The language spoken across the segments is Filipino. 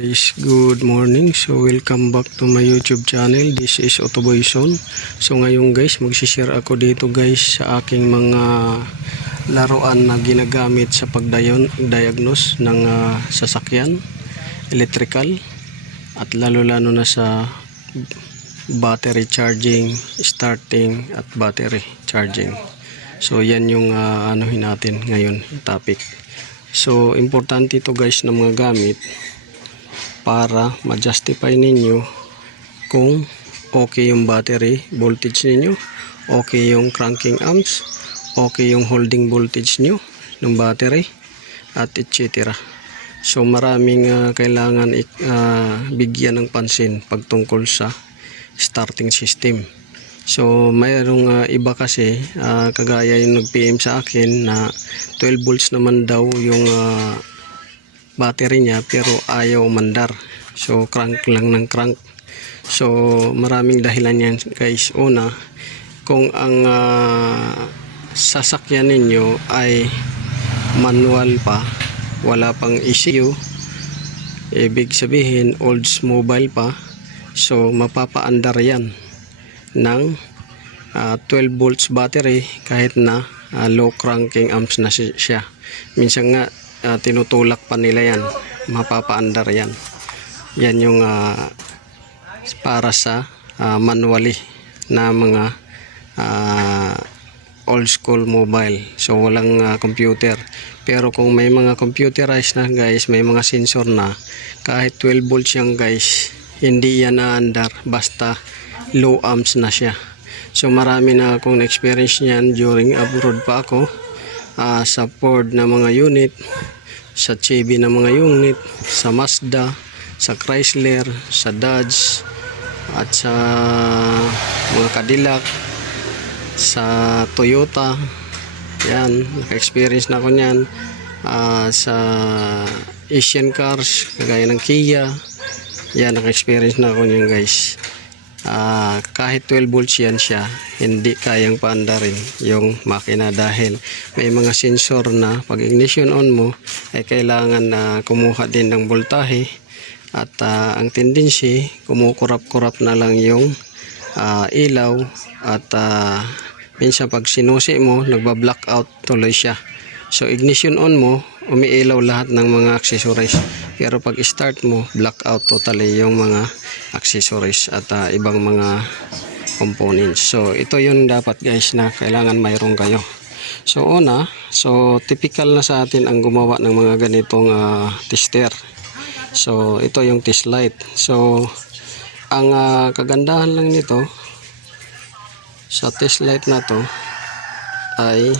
Guys, good morning. So welcome back to my YouTube channel. This is Autoboyson. So ngayon guys, magsishare ako dito guys sa aking mga laruan na ginagamit sa pagdiagnose ng sasakyan, electrical, at lalo-lalo na sa battery charging, starting at battery charging. So yan yung anuhin natin ngayon, topic. So importante ito guys na mga gamit para ma-justify ninyo kung okay yung battery voltage ninyo, okay yung cranking amps, okay yung holding voltage nyo ng battery, at etc. So maraming kailangan bigyan ng pansin pagtungkol sa starting system. So mayroong iba kasi kagaya yung nag-PM sa akin na 12 volts naman daw yung battery niya pero ayaw umandar. So crank lang ng crank. So maraming dahilan yan guys. Una, kung ang sasakyan ninyo ay manual pa, wala pang ECU, ibig sabihin Oldsmobile pa, so mapapaandar yan ng 12 volts battery kahit na low cranking amps na siya. Minsan nga tinutulak pa nila yan, mapapaandar yan. Yan yung para sa manually na mga old school mobile, so walang computer. Pero kung may mga computerized na guys, may mga sensor na, kahit 12 volts yan guys, hindi yan naandar basta low amps na siya. So marami na akong experience niyan during abroad pa ako, sa Ford na mga unit, sa Chevy na mga unit, sa Mazda, sa Chrysler, sa Dodge, at sa mga Cadillac, sa Toyota. Yan, naka-experience na ako niyan. Sa Asian cars kagaya ng Kia, yan, naka-experience na ako niyan guys. Kahit 12 volts yan siya, hindi kayang paandarin yung makina dahil may mga sensor na pag ignition on mo ay kailangan na kumuha din ng voltahe, at ang tendency kumukurap-kurap na lang yung ilaw, at minsan pag sinusi mo nagba-blackout tuloy siya. So ignition on mo, umiilaw lahat ng mga accessories, pero pag start mo, blackout totally yung mga accessories at ibang mga components. So ito yung dapat guys na kailangan mayroon kayo. So una, so typical na sa atin ang gumawa ng mga ganitong tester. So ito yung test light. So ang kagandahan lang nito sa test light na to ay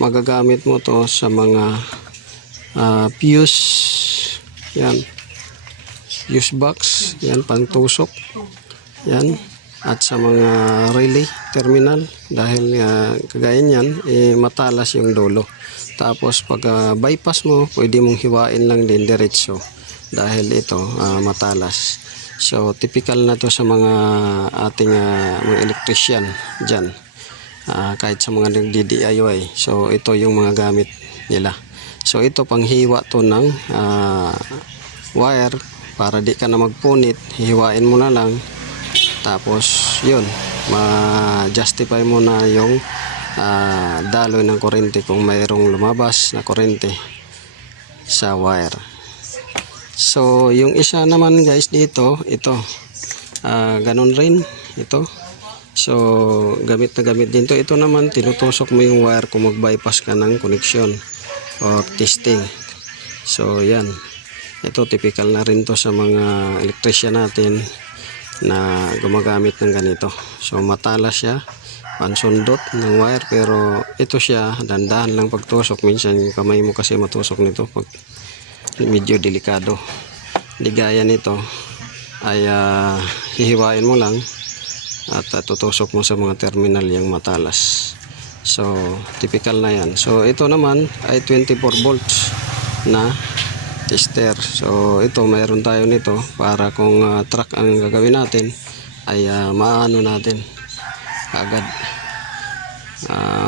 magagamit mo to sa mga fuse, yan, fuse box, yan, pangtusok, yan, at sa mga relay terminal dahil kagaya niyan matalas yung dulo. Tapos pag bypass mo, pwede mong hiwain lang din diretso dahil ito matalas. So typical na to sa mga ating mga electrician dyan, kahit sa mga nagdi-DIY. So ito yung mga gamit nila. So ito panghiwa to ng wire para di ka na magpunit, hihiwain mo na lang, tapos yun, ma-justify mo na yung daloy ng kurente kung mayroong lumabas na kurente sa wire. So yung isa naman guys dito, ito ganun rin ito. So gamit na gamit din to. Ito naman tinutusok mo yung wire kung mag-bypass ka ng connection or testing. So yan, ito typical na rin to sa mga electrician natin na gumagamit ng ganito. So matalas siya, pansundot ng wire, pero ito siya dandahan lang pagtusok. Minsan yung kamay mo kasi matusok nito pag medyo delikado. Di gaya nito ay hihiwain mo lang at tutusok mo sa mga terminal yung matalas. So typical na yan. So ito naman ay 24 volts na tester. So ito mayroon tayo nito para kung truck ang gagawin natin ay maano natin agad,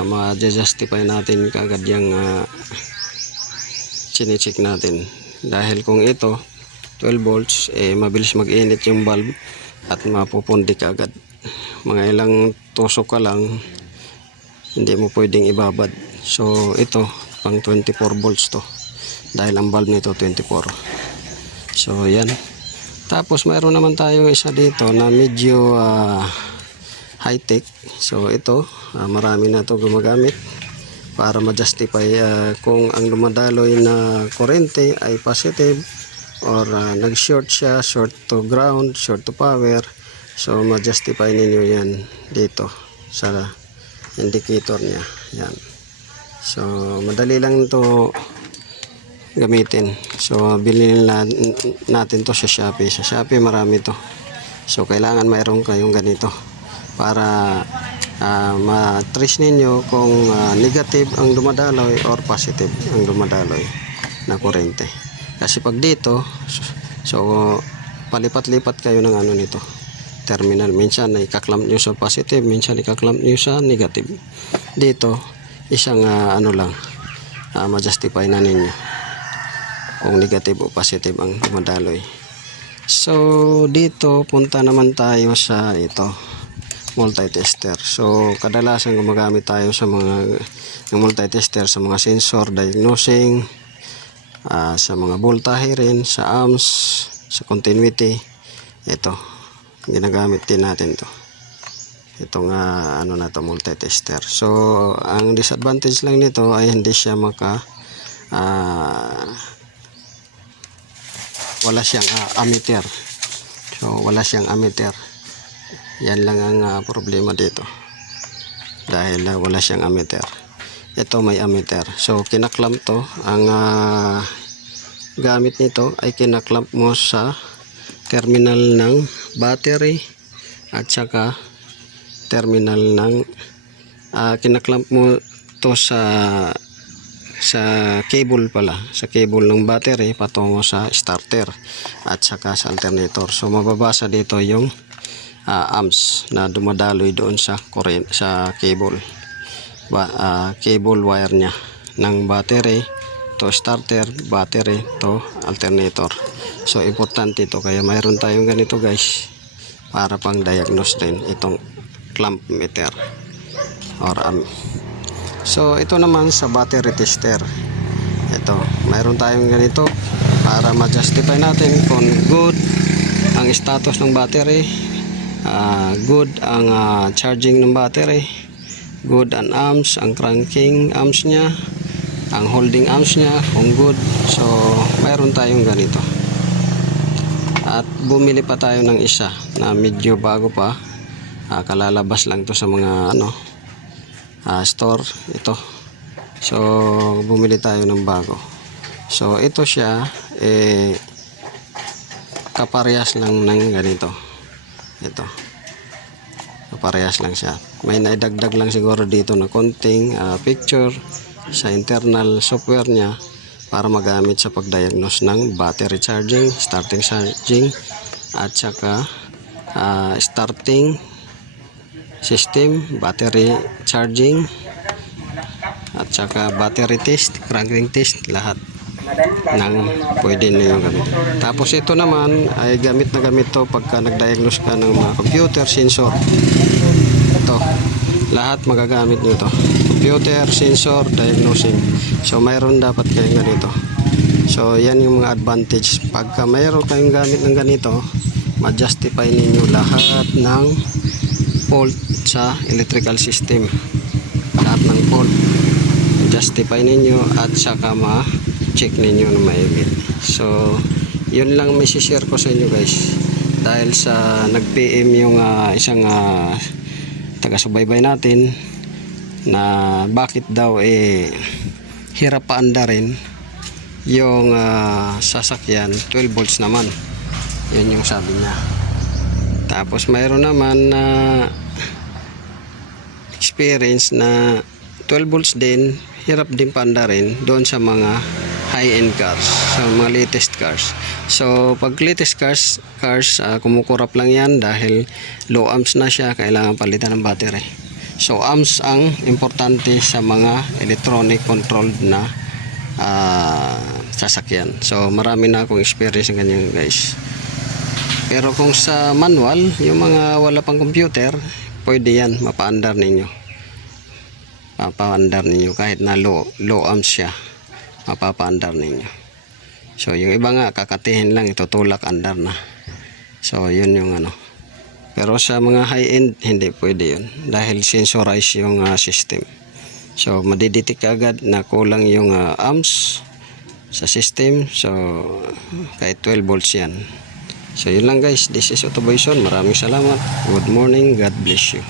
ma-justify natin kagad yung chinecheck natin dahil kung ito 12 volts mabilis mag-init yung bulb at mapupundi ka agad. Mga ilang tusok ka lang, hindi mo pwedeng ibabad. So ito pang 24 volts to dahil ang bulb nito 24. So yan. Tapos mayroon naman tayo isa dito na medyo high tech. So ito marami na to gumagamit para ma-justify kung ang dumadaloy na kurente ay positive or nag-short siya, short to ground, short to power. So ma-justify ninyo yan dito sa indicator niya. Yan. So madali lang to gamitin. So bilhin natin to sa Shopee. Sa Shopee marami to. So kailangan mayroon kayong ganito para ma-trace ninyo kung negative ang dumadaloy or positive ang dumadaloy na kurente. Kasi pag dito, so palipat-lipat kayo ng ano nito, terminal. Minsan ikaklamp nyo sa positive, minsan ikaklamp nyo sa negative. Dito, isang ano lang, ma-justify na ninyo kung negative o positive ang dumadaloy. So dito, punta naman tayo sa ito, multitester. So kadalasan gumagamit tayo sa mga multitester sa mga sensor diagnosing, sa mga voltahe rin, sa amps, sa continuity. Ito ginagamit din natin to. Itong ano na to, multitester. So ang disadvantage lang nito ay hindi siya wala siyang ammeter. So wala siyang ammeter. Yan lang ang problema dito. Dahil wala siyang ammeter. Ito may ammeter. So kinaklamp to. Ang gamit nito ay kinaklamp mo sa terminal ng battery at saka terminal ng kinaklamp mo to sa cable pala. Sa cable ng battery patungo sa starter at saka sa alternator. So mababasa dito yung amps na dumadaloy doon sa current, sa cable cable wire nya ng battery to starter, battery to alternator. So importante ito, kaya mayroon tayong ganito guys para pang diagnose din itong clamp meter or So ito naman sa battery tester. Ito mayroon tayong ganito para ma-justify natin kung good ang status ng battery, good ang charging ng battery, good ang amps, ang cranking amps nya, ang holding amps nya kung good. So mayroon tayong ganito. At bumili pa tayo ng isa na medyo bago pa, kalalabas lang to sa mga store ito. So bumili tayo ng bago. So ito siya kaparehas lang ng ganito. Ito kaparehas lang siya. May naidagdag lang siguro dito na konting picture sa internal software nya para magamit sa pagdiagnose ng battery charging, starting charging at saka starting system, battery charging at saka battery test, cranking test, lahat ng pwede nyo gamit. Tapos ito naman ay gamit na gamit to pagka nag-diagnose ka ng mga computer sensor. Ito lahat magagamit nyo to, computer sensor diagnosing. So mayroon dapat kayong ganito. So yan yung mga advantage pagka mayroon kayong gamit ng ganito, ma-justify ninyo lahat ng fault sa electrical system, lahat ng fault justify ninyo at saka ma-check ninyo na maigit. So yun lang may share ko sa inyo guys, dahil sa nag-PM yung isang taga-subaybay natin na bakit daw hirap paandarin yung sasakyan 12 volts naman, yun yung sabi niya. Tapos mayroon naman na experience na 12 volts din, hirap din paandarin doon sa mga high-end cars, sa mga latest cars. So pag latest cars kumukurap lang yan dahil low amps na siya, kailangan palitan ng battery. So amps ang importante sa mga electronic controlled na sasakyan. So marami na akong experience ng ganyan guys. Pero kung sa manual, yung mga wala pang computer, pwede yan, mapaandar ninyo. Mapapaandar ninyo kahit na low amps siya, mapapaandar ninyo. So yung iba nga kakatihin lang, itutulak, andar na. So yun yung ano. Pero sa mga high end, hindi pwede yun dahil sensorize yung system. So madidetect agad na kulang yung amps sa system. So kahit 12 volts yan. So yun lang guys, this is Autoboyson. Maraming salamat. Good morning, God bless you.